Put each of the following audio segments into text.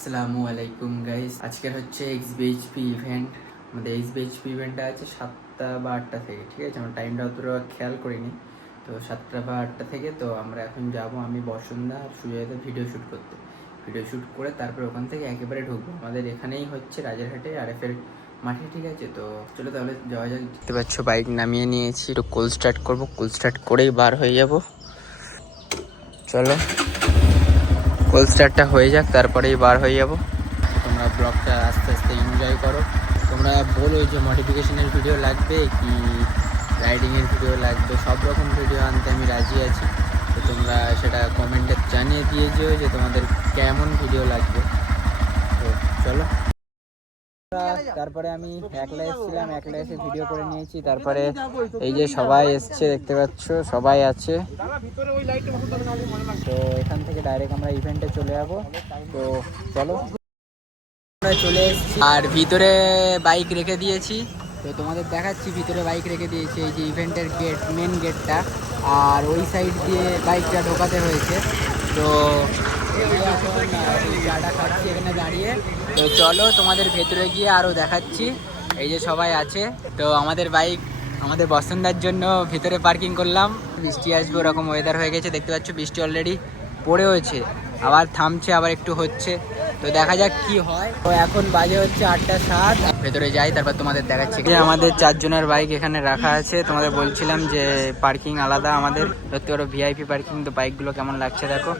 আসসালামু আলাইকুম গাইস, আজকের হচ্ছে এক্সবিএইচপি ইভেন্ট। আমাদের এক্সবিএইচপি ইভেন্টটা আছে 7টা বা 8টা থেকে, ঠিক আছে? আমরা টাইমটা অতটা খেয়াল করিনি, তো 7টা বা 8টা থেকে। তো আমরা এখন যাব, আমি বসুন্ধরা আর সুজয়দা ভিডিও শ্যুট করতে। ভিডিও শ্যুট করে তারপর ওখান থেকে একেবারে ঢুকবো। আমাদের এখানেই হচ্ছে রাজারহাটে আরএফের মাঠে, ঠিক আছে? তো চলো তাহলে যাওয়া যাক। দেখতে পাচ্ছ বাইক নামিয়ে নিয়েছি, একটু কোল স্টার্ট করবো, কোল স্টার্ট করেই বার হয়ে যাব। চলো কোল স্টার্টটা হয়ে যাক, তারপরেই বার হয়ে যাব। তোমরা ব্লগটা আস্তে আস্তে এনজয় করো। তোমরা বলো যে মডিফিকেশনের ভিডিও লাগবে কি রাইডিংয়ের ভিডিও লাগবে, সব রকম ভিডিও আনতে আমি রাজি আছি। তো তোমরা সেটা কমেন্টে জানিয়ে দিয়েছিও যে তোমাদের কেমন ভিডিও লাগবে। তো চলো। তারপরে আমি একলা এসেছিলাম, একলা এসে ভিডিও করে নিয়েছি। তারপরে এই যে সবাই এসছে, দেখতে পাচ্ছ সবাই আছে। তো এখান থেকে ডাইরেক্ট আমরা ইভেন্টে চলে যাবো। তো চলো, আমরা চলে এসেছি আর ভিতরে বাইক রেখে দিয়েছি। তো তোমাদের দেখাচ্ছি, ভিতরে বাইক রেখে দিয়েছি। এই যে ইভেন্টের গেট, মেন গেটটা, আর ওই সাইড দিয়ে বাইকটা ঢোকাতে হয়েছে। তো চাটা খাচ্ছি এখানে দাঁড়িয়ে। তো চলো তোমাদের ভেতরে গিয়ে আরও দেখাচ্ছি। এই যে সবাই আছে। তো আমাদের বাইক আমাদের বসন্তার জন্য ভিতরে পার্কিং করলাম। বৃষ্টি আসবে ওরকম ওয়েদার হয়ে গেছে, দেখতে পাচ্ছ বৃষ্টি অলরেডি পড়ে হয়েছে, আবার থামছে, আবার একটু হচ্ছে। তো দেখা যাক কি হয়। তো এখন বাজে হচ্ছে 8:07। ভেতরে যাই, তারপর তোমাদের দেখাচ্ছি। আমাদের 4 জনের বাইক এখানে রাখা আছে। তোমাদের বলছিলাম যে পার্কিং আলাদা আমাদের, ধরতে পারো ভিআইপি পার্কিং। তো বাইকগুলো কেমন লাগছে দেখো।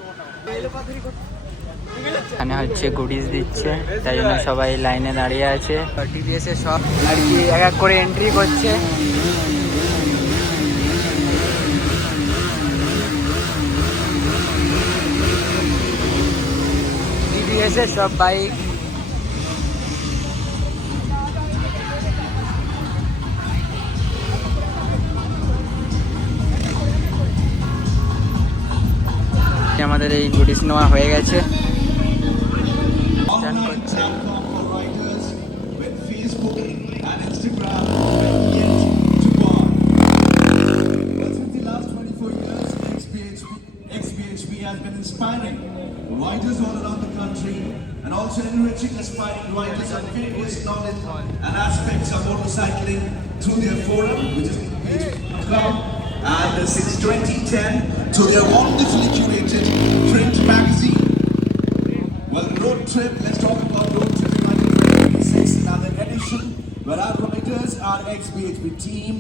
এখানে হচ্ছে গুডিজ দিচ্ছে, তাই জন্য সবাই লাইনে দাঁড়িয়ে আছে। টিভিএস এর সব আর কি এক এক করে এন্ট্রি করছে। টিভিএস এর সব বাইক। আমাদের এই গুডিজ নেওয়া হয়ে গেছে। Has been inspiring riders all around the country and also enriching aspiring riders on various knowledge and aspects of motorcycling through their forum, which is Club, and since 2010 through their wonderfully curated print magazine. Well, Road Trip, let's talk about Road Trip 2026, another edition where our riders, our ex-BHP team,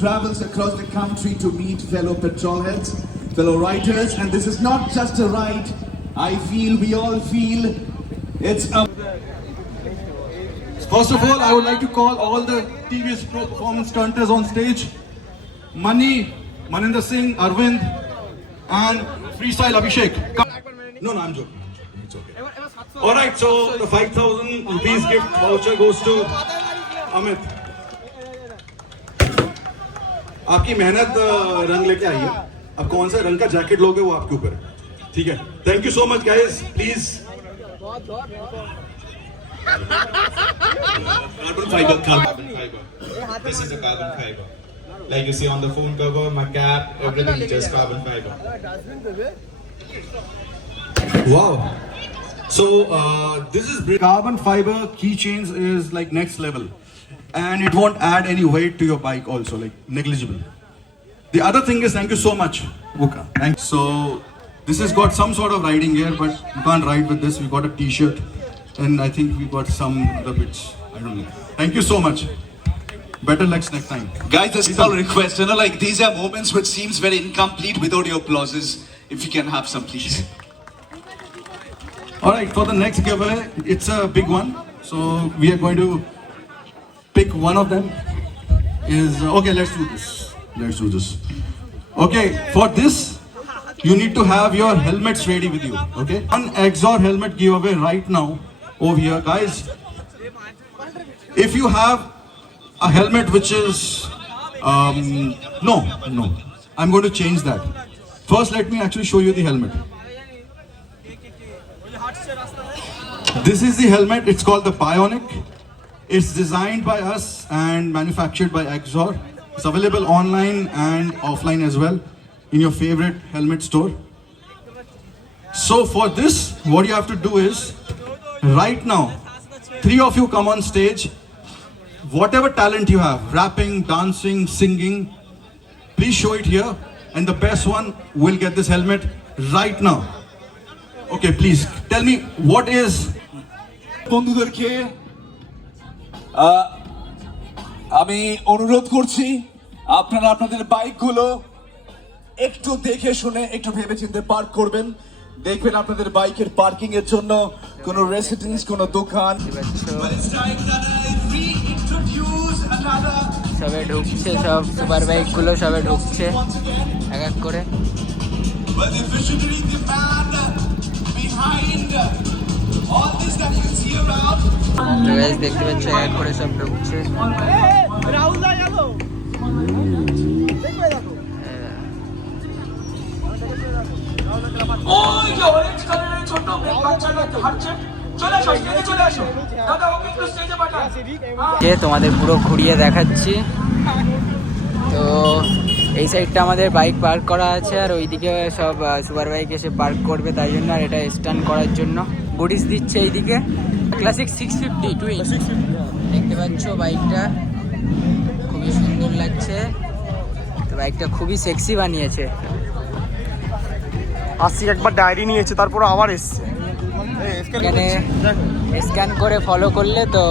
travels across the country to meet fellow petrol heads, fellow riders, and this is not just a ride. I feel, we all feel, it's a... First of all, I would like to call all the TVS Pro Performance stunters on stage. Mani, Maninder Singh, Arvind, and Freestyle Abhishek. No, I'm joking. It's okay. Alright, so the 5,000 rupees gift voucher goes to Amit. आपकी मेहनत रंग लेके आई है। अब कौन सा रंग का जैकेट लोगे वो आपके ऊपर है, ठीक है? Thank you so much guys, please. Carbon fiber. This is a carbon fiber. Like you see on the phone cover, my cap, everything is just carbon fiber. Wow. So this is carbon fiber keychains is like next level, and it won't add any weight to your bike also, like negligible. The other thing is, thank you so much, Buka. Thanks. So this has got some sort of riding gear, but you can't ride with this. We got a T-shirt, and I think we got some other bits. I don't know. Thank you so much. Better luck next time. Guys, a small request, you know, like these are moments which seems very incomplete without your applauses. If you can have some, please. All right, for the next giveaway, it's a big one. So we are going to pick one of them. Okay, let's do this. Okay, for this, you need to have your helmets ready with you. Okay, one Exor helmet giveaway right now over here, guys. If you have a helmet which is no, I'm going to change that. First, let me actually show you the helmet. This is the helmet. It's called the Bionic. It's designed by us and manufactured by Exor. It's available online and offline as well in your favorite helmet store. So for this, what you have to do is Right now, 3 of you come on stage. Whatever talent you have, rapping, dancing, singing, please show it here. And the best one will get this helmet right now. Okay, please tell me what is. বন্ধুদেরকে আমি অনুরোধ করছি আপনারা আপনাদের বাইকগুলো একটু দেখে শুনে একটু ভেবেচিন্তে পার্ক করবেন। দেখবেন আপনাদের বাইকের পার্কিং এর জন্য কোনো রেসিডেন্স, কোনো দোকান। সবে ঢুকছে, সব সুপার বাইক গুলো সবে ঢুকছে এক এক করে। তো গাইস দেখতে পাচ্ছ এক এক করে সব ঢুকছে। তোমাদের পুরো ঘুরিয়ে দেখাচ্ছি। তো এই সাইডটা আমাদের বাইক পার্ক করা আছে, আর ওইদিকে সব সুপার বাইক এসে পার্ক করবে, তাই জন্য। আর এটা স্ট্যান্ড করার জন্য গুডিস দিচ্ছে এইদিকে। ক্লাসিক 650 টুইন দেখতে পাচ্ছ, বাইকটা খুবই সুন্দর লাগছে। তো বাইকটা খুবই সেক্সি বানিয়েছে। আসি একবার ডায়েরি নিয়েছে, তারপর আবার এসছে। এখানে স্ক্যান করে ফলো করলে তো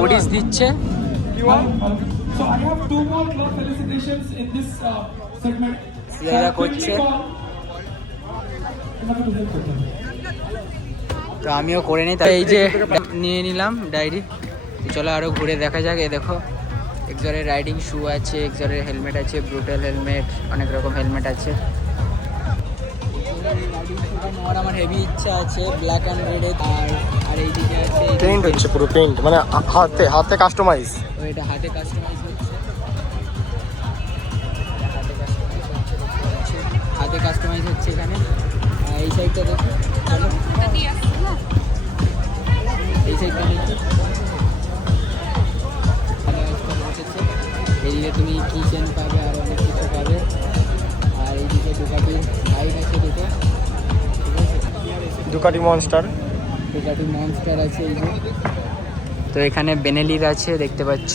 গুডিস দিচ্ছে। So I have 2 more club felicitations in this segment. সিয়ারা করছে, তো আমিও করে নিই। এই যে নিয়ে নিলাম ডায়েরি। চলো আরো ঘুরে দেখা যাক। এই দেখো একজনের রাইডিং শু আছে, একজনের হেলমেট আছে, ব্রুটাল হেলমেট, অনেক রকম হেলমেট আছে। আর আমার হেভি ইচ্ছা আছে ব্ল্যাক অ্যান্ড রেডে। আর এইদিকে আছে পেইন্ট হচ্ছে, পুরো পেইন্ট, মানে হাতে কাস্টমাইজ। এটা হাতে কাস্টমাইজ হচ্ছে, হাতে কাস্টমাইজ হচ্ছে এখানে। এই সাইডটা দেখো, চলো এই সাইডটা দেখো। এইদিকে তুমি কিচেন পাবে, আর অনেক কিছু পাবে। আর এইদিকে দুকাটির বাইক আছে দুটো, দুকাটি মনস্টার আছে এই যে। তো এখানে বেনেলির আছে দেখতে পাচ্ছ।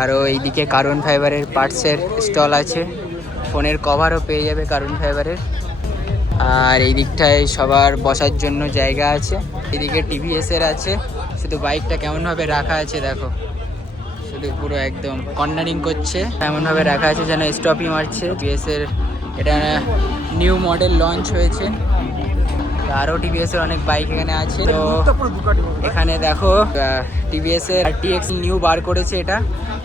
আরও এইদিকে কার্বন ফাইবারের পার্টসের স্টল আছে, ফোনের কভারও পেয়ে যাবে কার্বন ফাইবারের। আর এই দিকটায় সবার বসার জন্য জায়গা আছে। এদিকে টিভিএসের আছে, শুধু বাইকটা কেমনভাবে রাখা আছে দেখো, শুধু পুরো একদম কর্নারিং করছে, এমনভাবে রাখা আছে যেন স্টপই মারছে। টিভিএসের এটা নিউ মডেল লঞ্চ হয়েছে। আরও টিভিএসের অনেক বাইক এখানে আছে। তো এখানে দেখো টিভিএসের RTX নিউ বার করেছে।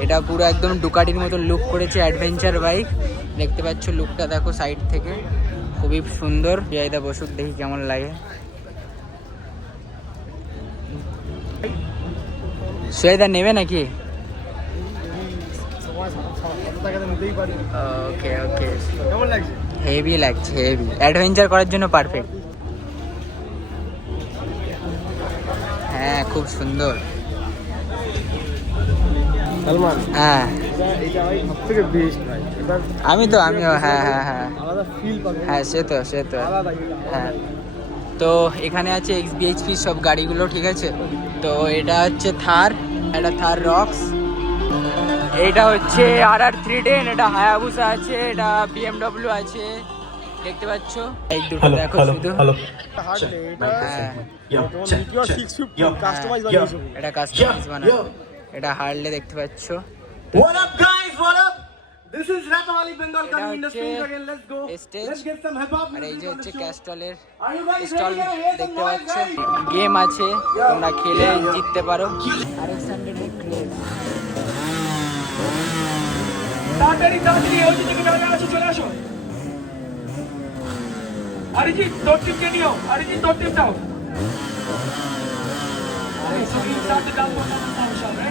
এটা পুরো একদম ডুকাটির মতো লুক করেছে, অ্যাডভেঞ্চার বাইক। দেখতে পাচ্ছ লুকটা দেখো সাইড থেকে, খুবই সুন্দর। জায়দা বসুক, দেখি কেমন লাগে। সুয়েদা নেবে নাকি? ওকে ওকে, কেমন লাগছে? হেভি লাগছে, হেভি অ্যাডভেঞ্চার করার জন্য পারফেক্ট। হ্যাঁ খুব সুন্দর। সালমান, হ্যাঁ এটা ভাই সবথেকে বেস্ট ভাই। আমিও হ্যাঁ হ্যাঁ হ্যাঁ আলাদা ফিল পাবে। হ্যাঁ সে তো আলাদা হ্যাঁ। তো এখানে আছে XBHP সব গাড়িগুলো, ঠিক আছে। তো এটা হচ্ছে থার, এটা থার রক্স, এটা হচ্ছে RR310, এটা হায়াবুসা আছে, এটা BMW আছে দেখতে পাচ্ছ। এই দুটো দেখো শুধু। হার্ডলে হ্যাঁ এটা 650 কাস্টমাইজ বানিয়েছে। এটা কাস্টমাইজ বানানো, এটা হারলে দেখতে পাচ্ছ। What up guys, what up? This is Rapahali Bengal এটা coming in the হচ্ছে street again. Let's go. Stage. Let's get some hip hop. আর এই যে হচ্ছে ক্যাস্টলের Are you guys stall ready? Here's some দেখতে noise, পাচ্ছ। guys. গেম আছে, তোমরা খেলে জিততে পারো। তাড়াতাড়ি ওই দিকে চলে আসো। অরিজিৎ তোর টিমকে নিও, অরিজিৎ তোর টিম দাও। সাথে ডাল করতে হবে।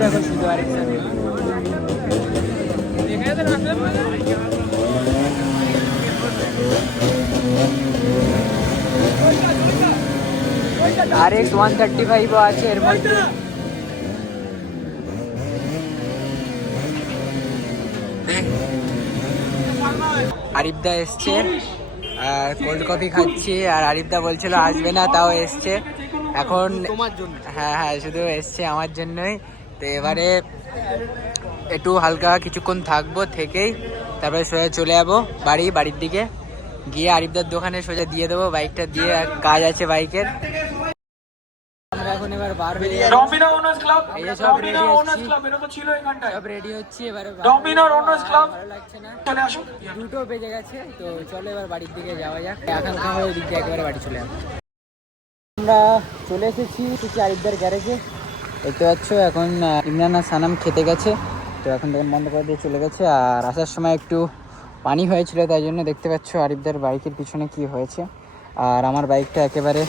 দেখো শুধু আরেকসাথে RX 135 ও আছে এর মধ্যে। আরিফদা এসছে আর কোল্ড কফি খাচ্ছি, আর আরিফদা বলছিল আসবে না, তাও এসছে এখন তোমার জন্য। হ্যাঁ হ্যাঁ, শুধু এসছে আমার জন্যই। তো এবারে একটু হালকা কিছুক্ষণ থাকবো, থেকেই তারপরে সোজা চলে যাবো বাড়ির দিকে গিয়ে আরিফদার দোকানে সোজা দিয়ে দেবো বাইকটা দিয়ে, আর কাজ আছে বাইকের। আমরা এখন এবার বার হয়ে যাচ্ছি। ডমিনো ওনার্স ক্লাব, এই যে সব রেডি ডমিনো ওনার্স হচ্ছি, ক্লাব এটা তো ছিল এখানটায়। সব রেডি হচ্ছি এবারে। ডমিনো ওনার্স ক্লাব, ভালো লাগছে না, চলে আসুন। 2টো বেজে গেছে। তো চলো এবার বাড়ির দিকে যাওয়া যাক। আকাঙ্ক্ষা হয়ে দিক দিয়ে একেবারে বাড়ি চলে যাবো। আমরা চলে এসেছি আরিফদার গ্যারেজে, দেখতে পাচ্ছ। এখন ইমরান আর সানাম খেতে গেছে, তো এখন দোকান বন্ধ করে দিয়ে চলে গেছে। আর আসার সময় একটু পানি হয়েছিল, তাই জন্য দেখতে পাচ্ছ আরিফদার বাইকের পিছনে কি হয়েছে। আর আমার বাইকটা একেবারে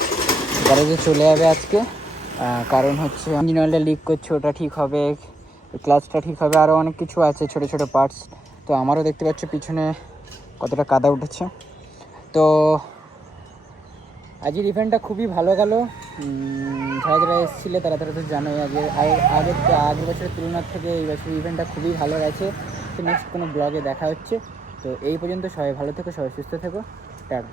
গ্যারেজে চলে যাবে আজকে, কারণ হচ্ছে ইঞ্জিন অয়েলটা লিক করছে, ওটা ঠিক হবে, ক্লাচটা ঠিক হবে, আরও অনেক কিছু আছে ছোটো ছোটো পার্টস। তো আমারও দেখতে পাচ্ছ পিছনে কতটা কাদা উঠেছে। তো আজকের ইভেন্টটা খুবই ভালো গেল। যারা এসেছিলে তারা তো জানোই, আগের বছরের তুলনার থেকে এই বছর ইভেন্টটা খুবই ভালো গেছে। তো নেক্সট কোনো ব্লগে দেখা হচ্ছে। তো এই পর্যন্ত সবাই ভালো থেকো, সবাই সুস্থ থেকো, টাটা।